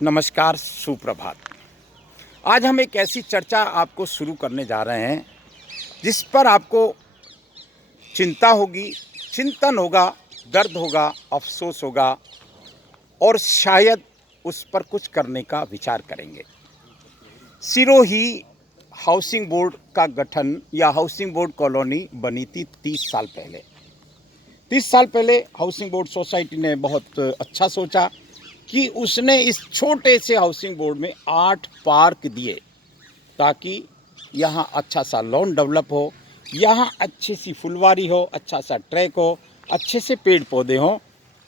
नमस्कार, सुप्रभात। आज हम एक ऐसी चर्चा आपको शुरू करने जा रहे हैं जिस पर आपको चिंता होगी, चिंतन होगा, दर्द होगा, अफसोस होगा और शायद उस पर कुछ करने का विचार करेंगे। सिरोही हाउसिंग बोर्ड का गठन या हाउसिंग बोर्ड कॉलोनी बनी थी 30 साल पहले। 30 साल पहले हाउसिंग बोर्ड सोसाइटी ने बहुत अच्छा सोचा कि उसने इस छोटे से हाउसिंग बोर्ड में 8 पार्क दिए ताकि यहाँ अच्छा सा लॉन डेवलप हो, यहाँ अच्छी सी फुलवारी हो, अच्छा सा ट्रैक हो, अच्छे से पेड़ पौधे हों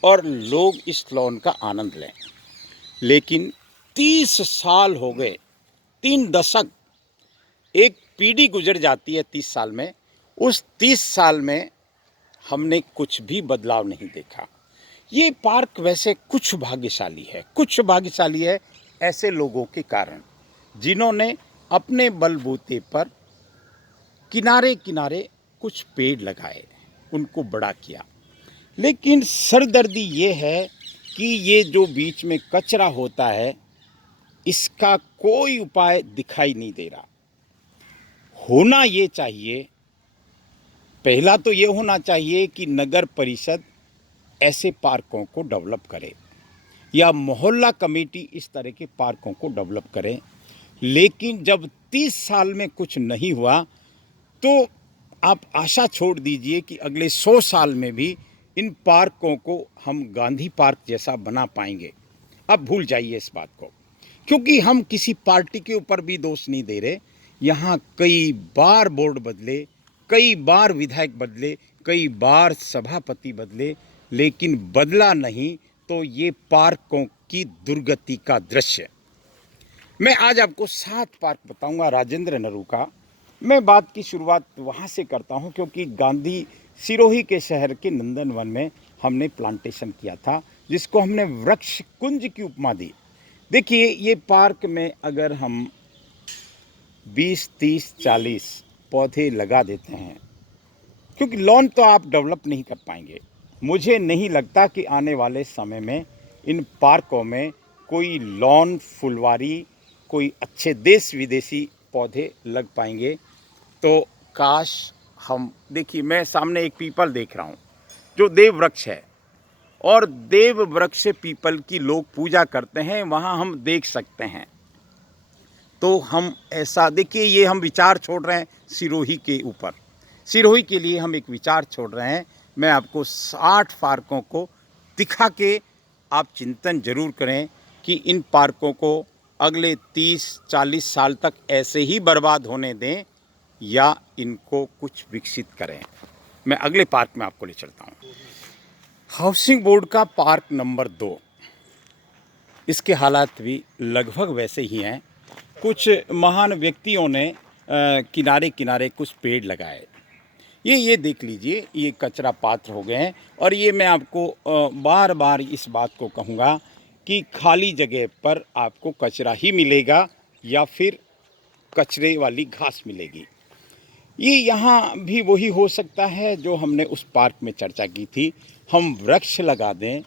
और लोग इस लॉन का आनंद लें। लेकिन 30 साल हो गए, 3 दशक, एक पीढ़ी गुजर जाती है 30 साल में। उस 30 साल में हमने कुछ भी बदलाव नहीं देखा। ये पार्क वैसे कुछ भाग्यशाली है ऐसे लोगों के कारण जिन्होंने अपने बलबूते पर किनारे किनारे कुछ पेड़ लगाए, उनको बड़ा किया। लेकिन सरदर्दी ये है कि ये जो बीच में कचरा होता है, इसका कोई उपाय दिखाई नहीं दे रहा। होना ये चाहिए, पहला तो ये होना चाहिए कि नगर परिषद ऐसे पार्कों को डेवलप करे या मोहल्ला कमेटी इस तरह के पार्कों को डेवलप करे। लेकिन जब 30 साल में कुछ नहीं हुआ तो आप आशा छोड़ दीजिए कि अगले 100 साल में भी इन पार्कों को हम गांधी पार्क जैसा बना पाएंगे। अब भूल जाइए इस बात को, क्योंकि हम किसी पार्टी के ऊपर भी दोष नहीं दे रहे। यहाँ कई बार बोर्ड बदले, कई बार विधायक बदले, कई बार सभापति बदले, लेकिन बदला नहीं तो ये पार्कों की दुर्गति का दृश्य। मैं आज आपको 7 पार्क बताऊंगा राजेंद्र नगर का। मैं बात की शुरुआत वहाँ से करता हूँ क्योंकि गांधी सिरोही के शहर के नंदनवन में हमने प्लांटेशन किया था, जिसको हमने वृक्ष कुंज की उपमा दी। देखिए, ये पार्क में अगर हम 20, 30, 40 पौधे लगा देते हैं, क्योंकि लॉन तो आप डेवलप नहीं कर पाएंगे। मुझे नहीं लगता कि आने वाले समय में इन पार्कों में कोई लॉन, फुलवारी, कोई अच्छे देश विदेशी पौधे लग पाएंगे। तो काश हम, देखिए मैं सामने एक पीपल देख रहा हूँ जो देव वृक्ष है, और देव वृक्ष पीपल की लोग पूजा करते हैं, वहाँ हम देख सकते हैं। तो हम ऐसा, देखिए ये हम विचार छोड़ रहे हैं सिरोही के ऊपर, सिरोही के लिए हम एक विचार छोड़ रहे हैं। मैं आपको 60 पार्कों को दिखा के आप चिंतन जरूर करें कि इन पार्कों को अगले 30-40 साल तक ऐसे ही बर्बाद होने दें या इनको कुछ विकसित करें। मैं अगले पार्क में आपको ले चलता हूँ। हाउसिंग बोर्ड का पार्क नंबर 2, इसके हालात भी लगभग वैसे ही हैं। कुछ महान व्यक्तियों ने किनारे किनारे कुछ पेड़ लगाए। ये देख लीजिए, ये कचरा पात्र हो गए हैं। और ये मैं आपको बार बार इस बात को कहूँगा कि खाली जगह पर आपको कचरा ही मिलेगा या फिर कचरे वाली घास मिलेगी। ये यहाँ भी वही हो सकता है जो हमने उस पार्क में चर्चा की थी। हम वृक्ष लगा दें,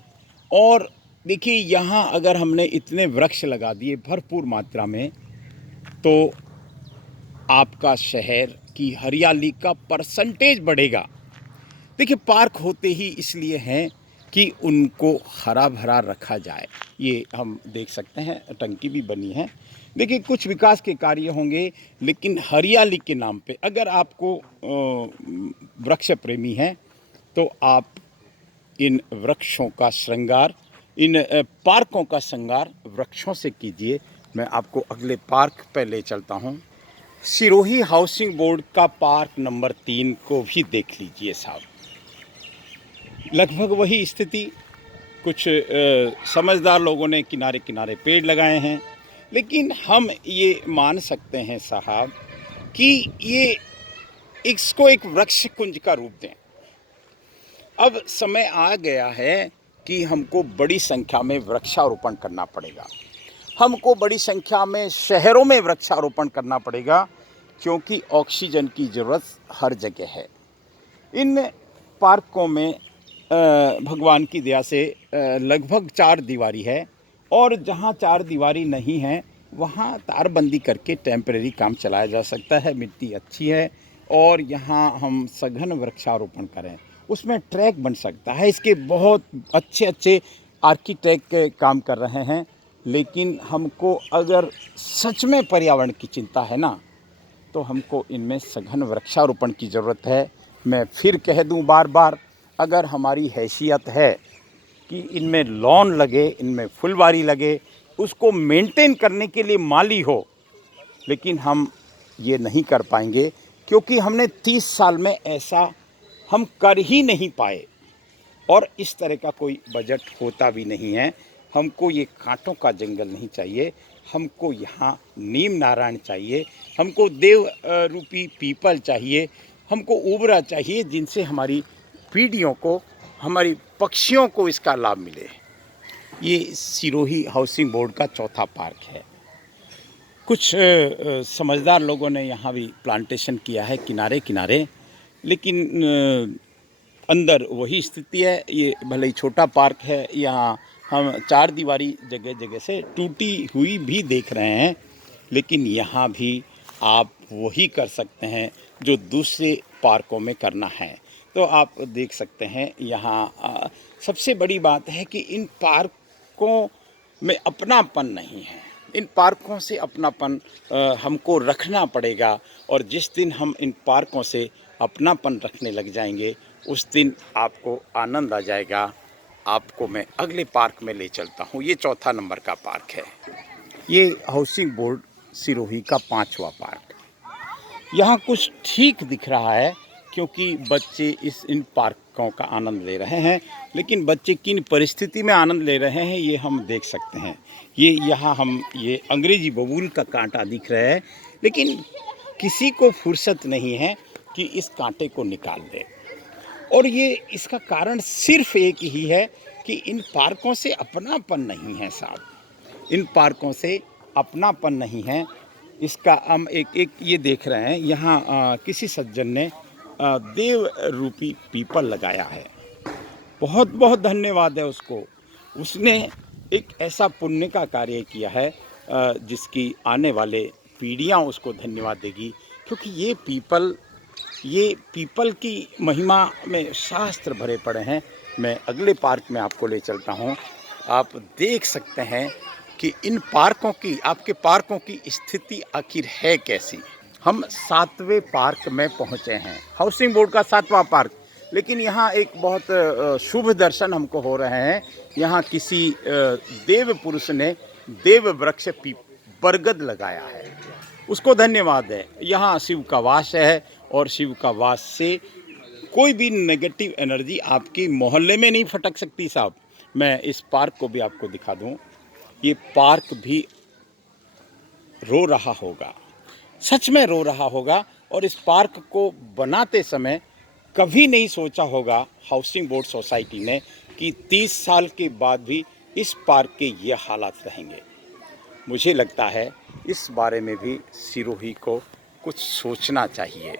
और देखिए यहाँ अगर हमने इतने वृक्ष लगा दिए भरपूर मात्रा में, तो आपका शहर की हरियाली का परसेंटेज बढ़ेगा। देखिए, पार्क होते ही इसलिए हैं कि उनको हरा भरा रखा जाए। ये हम देख सकते हैं, टंकी भी बनी है। देखिए, कुछ विकास के कार्य होंगे, लेकिन हरियाली के नाम पे अगर आपको वृक्ष प्रेमी हैं तो आप इन वृक्षों का श्रृंगार, इन पार्कों का श्रृंगार वृक्षों से कीजिए। मैं आपको अगले पार्क पर ले चलता हूँ। सिरोही हाउसिंग बोर्ड का पार्क नंबर 3 को भी देख लीजिए साहब। लगभग वही स्थिति। कुछ समझदार लोगों ने किनारे किनारे पेड़ लगाए हैं, लेकिन हम ये मान सकते हैं साहब कि ये इसको एक वृक्ष कुंज का रूप दें। अब समय आ गया है कि हमको बड़ी संख्या में वृक्षारोपण करना पड़ेगा। हमको बड़ी संख्या में शहरों में वृक्षारोपण करना पड़ेगा, क्योंकि ऑक्सीजन की ज़रूरत हर जगह है। इन पार्कों में भगवान की दया से लगभग 4 दीवारी है, और जहाँ चार दीवारी नहीं है वहाँ तारबंदी करके टेम्परेरी काम चलाया जा सकता है। मिट्टी अच्छी है और यहाँ हम सघन वृक्षारोपण करें, उसमें ट्रैक बन सकता है। इसके बहुत अच्छे अच्छे आर्किटेक्ट काम कर रहे हैं, लेकिन हमको अगर सच में पर्यावरण की चिंता है ना, तो हमको इनमें सघन वृक्षारोपण की ज़रूरत है। मैं फिर कह दूं बार बार, अगर हमारी हैसियत है कि इनमें लॉन लगे, इनमें फुलवारी लगे, उसको मेंटेन करने के लिए माली हो, लेकिन हम ये नहीं कर पाएंगे क्योंकि हमने 30 साल में ऐसा हम कर ही नहीं पाए और इस तरह का कोई बजट होता भी नहीं है। हमको ये कांटों का जंगल नहीं चाहिए, हमको यहाँ नीम नारायण चाहिए, हमको देव रूपी पीपल चाहिए, हमको उबरा चाहिए, जिनसे हमारी पीढ़ियों को, हमारी पक्षियों को इसका लाभ मिले। ये सिरोही हाउसिंग बोर्ड का चौथा पार्क है। कुछ समझदार लोगों ने यहाँ भी प्लांटेशन किया है किनारे किनारे, लेकिन अंदर वही स्थिति है। ये भले ही छोटा पार्क है, यहाँ हम चार दीवारी जगह जगह से टूटी हुई भी देख रहे हैं, लेकिन यहाँ भी आप वही कर सकते हैं जो दूसरे पार्कों में करना है। तो आप देख सकते हैं यहाँ सबसे बड़ी बात है कि इन पार्कों में अपनापन नहीं है। इन पार्कों से अपनापन हमको रखना पड़ेगा, और जिस दिन हम इन पार्कों से अपनापन रखने लग जाएंगे उस दिन आपको आनंद आ जाएगा। आपको मैं अगले पार्क में ले चलता हूँ। ये चौथा नंबर का पार्क है। ये हाउसिंग बोर्ड सिरोही का 5वां पार्क। यहाँ कुछ ठीक दिख रहा है क्योंकि बच्चे इन पार्कों का आनंद ले रहे हैं, लेकिन बच्चे किन परिस्थिति में आनंद ले रहे हैं ये हम देख सकते हैं। यहाँ हम ये अंग्रेजी बबूल का कांटा दिख रहा है, लेकिन किसी को फुर्सत नहीं है कि इस कांटे को निकाल दे। और ये इसका कारण सिर्फ एक ही है कि इन पार्कों से अपनापन नहीं है साहब, इन पार्कों से अपनापन नहीं है। इसका हम एक ये देख रहे हैं, यहाँ किसी सज्जन ने देव रूपी पीपल लगाया है। बहुत बहुत धन्यवाद है उसको। उसने एक ऐसा पुण्य का कार्य किया है जिसकी आने वाले पीढ़ियाँ उसको धन्यवाद देगी, क्योंकि ये पीपल की महिमा में शास्त्र भरे पड़े हैं। मैं अगले पार्क में आपको ले चलता हूँ। आप देख सकते हैं कि इन पार्कों की, आपके पार्कों की स्थिति आखिर है कैसी। हम 7वें पार्क में पहुँचे हैं, हाउसिंग बोर्ड का 7वां पार्क। लेकिन यहाँ एक बहुत शुभ दर्शन हमको हो रहे हैं। यहाँ किसी देव पुरुष ने देव वृक्ष बरगद लगाया है, उसको धन्यवाद है। यहाँ शिव का वास है और शिव का वास से कोई भी नेगेटिव एनर्जी आपकी मोहल्ले में नहीं फटक सकती साहब। मैं इस पार्क को भी आपको दिखा दूँ। ये पार्क भी रो रहा होगा, सच में रो रहा होगा। और इस पार्क को बनाते समय कभी नहीं सोचा होगा हाउसिंग बोर्ड सोसाइटी ने कि 30 साल के बाद भी इस पार्क के ये हालात रहेंगे। मुझे लगता है इस बारे में भी सिरोही को कुछ सोचना चाहिए।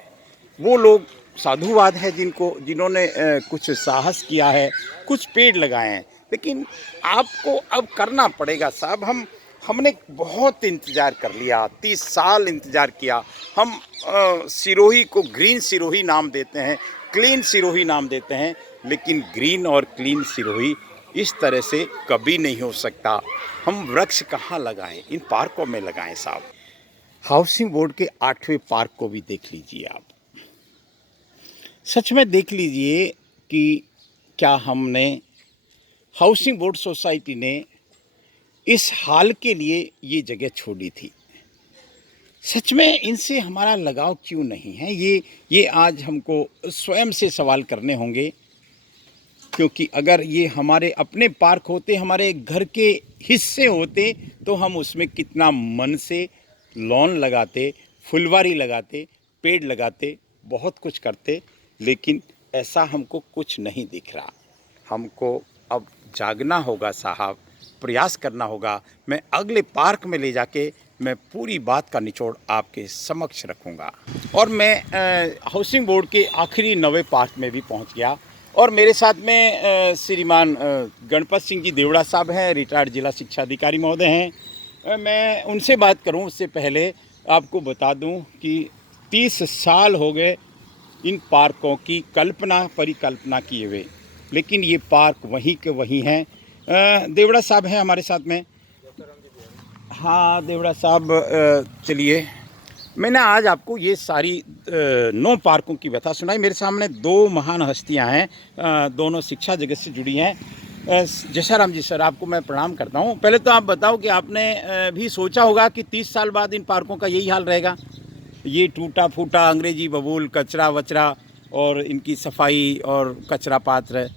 वो लोग साधुवाद है जिन्होंने कुछ साहस किया है, कुछ पेड़ लगाए हैं, लेकिन आपको अब करना पड़ेगा साहब। हमने बहुत इंतज़ार कर लिया, 30 साल इंतज़ार किया। हम सिरोही को ग्रीन सिरोही नाम देते हैं, क्लीन सिरोही नाम देते हैं, लेकिन ग्रीन और क्लीन सिरोही इस तरह से कभी नहीं हो सकता। हम वृक्ष कहाँ लगाएं? इन पार्कों में लगाएं साहब। हाउसिंग बोर्ड के 8वें पार्क को भी देख लीजिए आप। सच में देख लीजिए कि क्या हमने, हाउसिंग बोर्ड सोसाइटी ने इस हाल के लिए ये जगह छोड़ी थी। सच में इनसे हमारा लगाव क्यों नहीं है? ये आज हमको स्वयं से सवाल करने होंगे, क्योंकि अगर ये हमारे अपने पार्क होते, हमारे घर के हिस्से होते, तो हम उसमें कितना मन से लॉन लगाते, फुलवारी लगाते, पेड़ लगाते, बहुत कुछ करते। लेकिन ऐसा हमको कुछ नहीं दिख रहा। हमको अब जागना होगा साहब, प्रयास करना होगा। मैं अगले पार्क में ले जाके मैं पूरी बात का निचोड़ आपके समक्ष रखूँगा। और मैं हाउसिंग बोर्ड के आखिरी 9वें पार्क में भी पहुँच गया। और मेरे साथ में श्रीमान गणपत सिंह जी देवड़ा साहब हैं, रिटायर्ड जिला शिक्षा अधिकारी महोदय हैं। मैं उनसे बात करूं उससे पहले आपको बता दूं कि 30 साल हो गए इन पार्कों की कल्पना परिकल्पना किए हुए, लेकिन ये पार्क वहीं के वहीं हैं। देवड़ा साहब हैं हमारे साथ में। हाँ देवड़ा साहब, चलिए मैंने आज आपको ये सारी 9 पार्कों की व्यथा सुनाई। मेरे सामने 2 महान हस्तियां हैं, दोनों शिक्षा जगत से जुड़ी हैं। जशाराम जी सर, आपको मैं प्रणाम करता हूं। पहले तो आप बताओ कि आपने भी सोचा होगा कि 30 साल बाद इन पार्कों का यही हाल रहेगा, ये टूटा फूटा अंग्रेजी बबूल कचरा वचरा और इनकी सफाई और कचरा पात्र,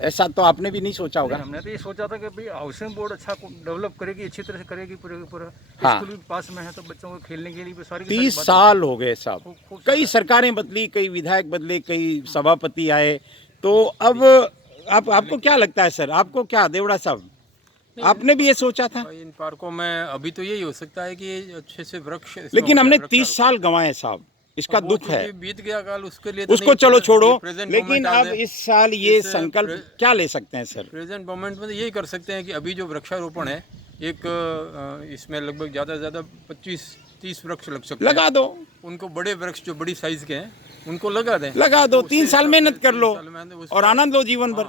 ऐसा तो आपने भी नहीं सोचा होगा। हमने तो ये सोचा था कि भाई हाउसिंग बोर्ड अच्छा डेवलप करेगी, अच्छी तरह से करेगी, पूरा हाँ। स्कूल भी पास में है तो बच्चों को खेलने के लिए भी सारी 30 साल हो गए साहब, कई सरकारें बदली, कई विधायक बदले, कई सभापति आए, तो अब आपको क्या लगता है सर, आपको क्या देवड़ा साहब, आपने भी ये सोचा था? इन पार्कों में अभी तो यही हो सकता है कि अच्छे से वृक्ष, लेकिन हमने 30 साल गंवाए साहब, इसका दुख है। बीत गया काल, उसके लिए उसको चलो छोड़ो, लेकिन अब इस साल ये संकल्प क्या ले सकते हैं सर? प्रेजेंट गवर्नमेंट में यही कर सकते हैं कि अभी जो वृक्षारोपण है, एक इसमें लगभग ज़्यादा से ज़्यादा 25-30 वृक्ष लग सकते हैं। लगा दो उनको, बड़े वृक्ष जो बड़ी साइज के हैं उनको लगा दें, लगा दो। 3 साल मेहनत कर लो और आनंद लो जीवन भर,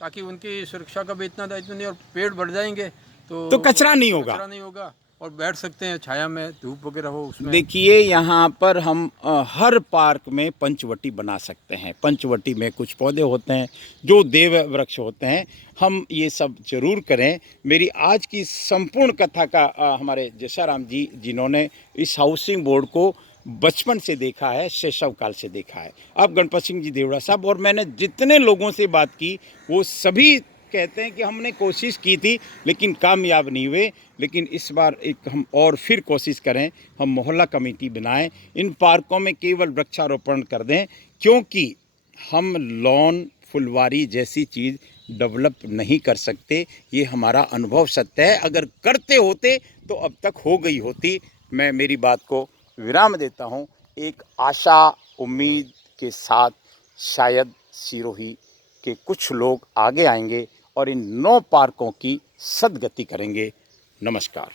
ताकि उनकी सुरक्षा का भी इतना दायित्व नहीं, और पेड़ बढ़ जाएंगे तो कचरा नहीं होगा, और बैठ सकते हैं छाया में, धूप वगैरह हो उसमें। देखिए यहाँ पर हम हर पार्क में पंचवटी बना सकते हैं। पंचवटी में कुछ पौधे होते हैं जो देव वृक्ष होते हैं, हम ये सब जरूर करें। मेरी आज की संपूर्ण कथा का हमारे जशाराम जी, जिन्होंने इस हाउसिंग बोर्ड को बचपन से देखा है, शैशव काल से देखा है, अब गणपत सिंह जी देवड़ा साहब, और मैंने जितने लोगों से बात की वो सभी कहते हैं कि हमने कोशिश की थी लेकिन कामयाब नहीं हुए। लेकिन इस बार एक हम और फिर कोशिश करें, हम मोहल्ला कमेटी बनाएं, इन पार्कों में केवल वृक्षारोपण कर दें, क्योंकि हम लॉन फुलवारी जैसी चीज़ डेवलप नहीं कर सकते। ये हमारा अनुभव सत्य है, अगर करते होते तो अब तक हो गई होती। मैं मेरी बात को विराम देता हूँ, एक आशा उम्मीद के साथ शायद सिरोही के कुछ लोग आगे आएंगे और इन 9 पार्कों की सद्गति करेंगे। नमस्कार।